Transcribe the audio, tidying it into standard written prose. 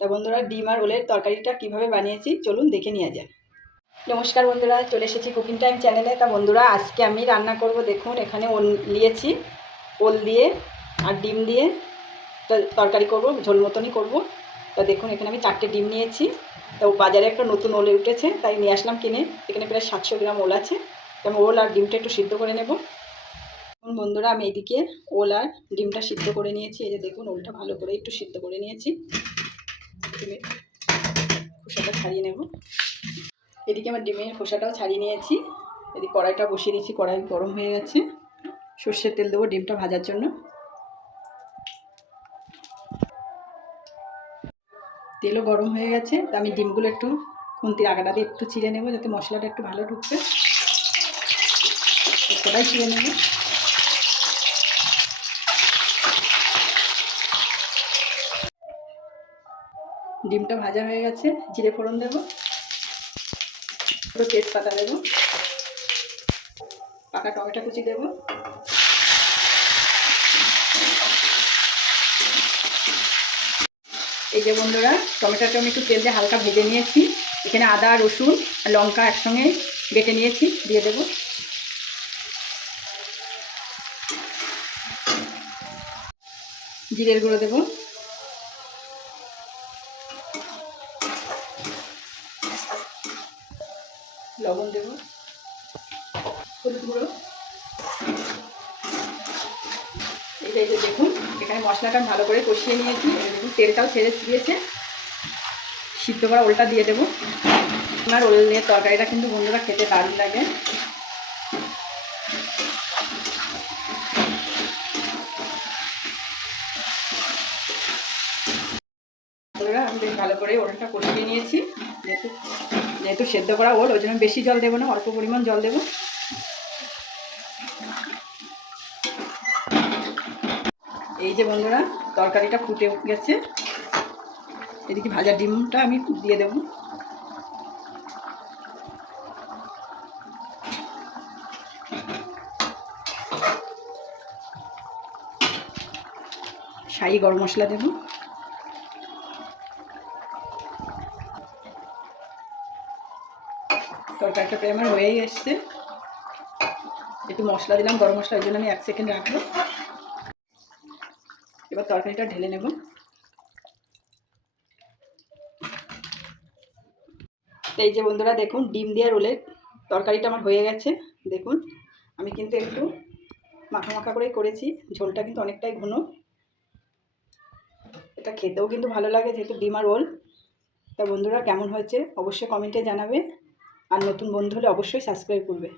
তা বন্ধুরা ডিম আর ওলের তরকারিটা কিভাবে বানিয়েছি চলুন দেখে নিয়ে যান। নমস্কার বন্ধুরা, চলে এসেছি কুকিং টাইম চ্যানেলে। তা বন্ধুরা আজকে আমি রান্না করব। দেখুন এখানে ওল নিয়েছি, ওল দিয়ে আর ডিম দিয়ে তরকারি করব, ঝোল মতনই করব। তা দেখুন এখানে আমি 4টে ডিম নিয়েছি। তো বাজারে একটা নতুন ওলে উঠেছে তাই নিয়ে আসলাম কিনে। এখানে প্রায় 700 গ্রাম ওল আছে। তো আমি ওল আর ডিমটা একটু সিদ্ধ করে নেব। বন্ধুরা আমি এদিকে ওল আর ডিমটা সিদ্ধ করে নিয়েছি। এই যে দেখুন ওলটা ভালো করে একটু সিদ্ধ করে নিয়েছি। খোসাটা ছাড়িয়ে নেব। এদিকে আমার ডিমের খোসাটাও ছাড়িয়ে নিয়েছি। এদিকে কড়াইটা বসিয়ে দিয়েছি, কড়াই গরম হয়ে গেছে। সর্ষের তেল দেবো ডিমটা ভাজার জন্য। তেলও গরম হয়ে গেছে। তা আমি ডিমগুলো একটু খুন্তির আগাটা দিয়ে একটু চিড়ে নেব যাতে মশলাটা একটু ভালো ঢুকবে। সেটাই চিড়ে নেব। ডিমটা ভাজা হয়ে গেছে, জিরে ফোড়ন দেবো, একটু তেজপাতা দেবো, পাকা টমেটো কুচি দেবো, এই যে বন্ধুরা টমেটোটা আমি একটু তেল দিয়ে হালকা ভেজে নিয়েছি। এখানে আদা রসুন আর লঙ্কা একসঙ্গে বেটে নিয়েছি, দিয়ে দেবো। জিরের গুঁড়ো দেবো, লবণ দেবো, হলুদ গুঁড়ো। এই যে দেখুন এখানে মশলাটা ভালো করে কষিয়ে নিয়েছি। দেখুন তেলটাও ছেড়ে দিয়েছে। সিদ্ধ করা ওলটা দিয়ে দেবো। আমার ওল দিয়ে তরকারিটা কিন্তু বন্ধুরা খেতে দারুণ লাগে। বন্ধুরা আমি বেশ ভালো করে ওলটা কষিয়ে নিয়েছি। যেহেতু সেদ্ধ করা ওল ওই জন্য বেশি জল দেবো না, অল্প পরিমাণ জল দেবো। এই যে বন্ধুরা তরকারিটা ফুটে গেছে। এদিকে ভাজা ডিমটা আমি দিয়ে দেবো। শাহি গরম মশলা দেবো। তরকারিটা প্রায় আমার হয়েই এসছে। একটু মশলা দিলাম, গরম মশলা, ওই জন্য আমি 1 সেকেন্ড রাখবো। এবার তরকারিটা ঢেলে নেব। এই যে বন্ধুরা দেখুন ডিম দিয়ে রোলের তরকারিটা আমার হয়ে গেছে। দেখুন আমি কিন্তু একটু মাখা মাখা করেই করেছি, ঝোলটা কিন্তু অনেকটাই ঘন। এটা খেতেও কিন্তু ভালো লাগে যেহেতু ডিম আর রোল। তা বন্ধুরা কেমন হয়েছে অবশ্যই কমেন্টে জানাবে। আর নতুন বন্ধু হলে অবশ্যই সাবস্ক্রাইব করবে।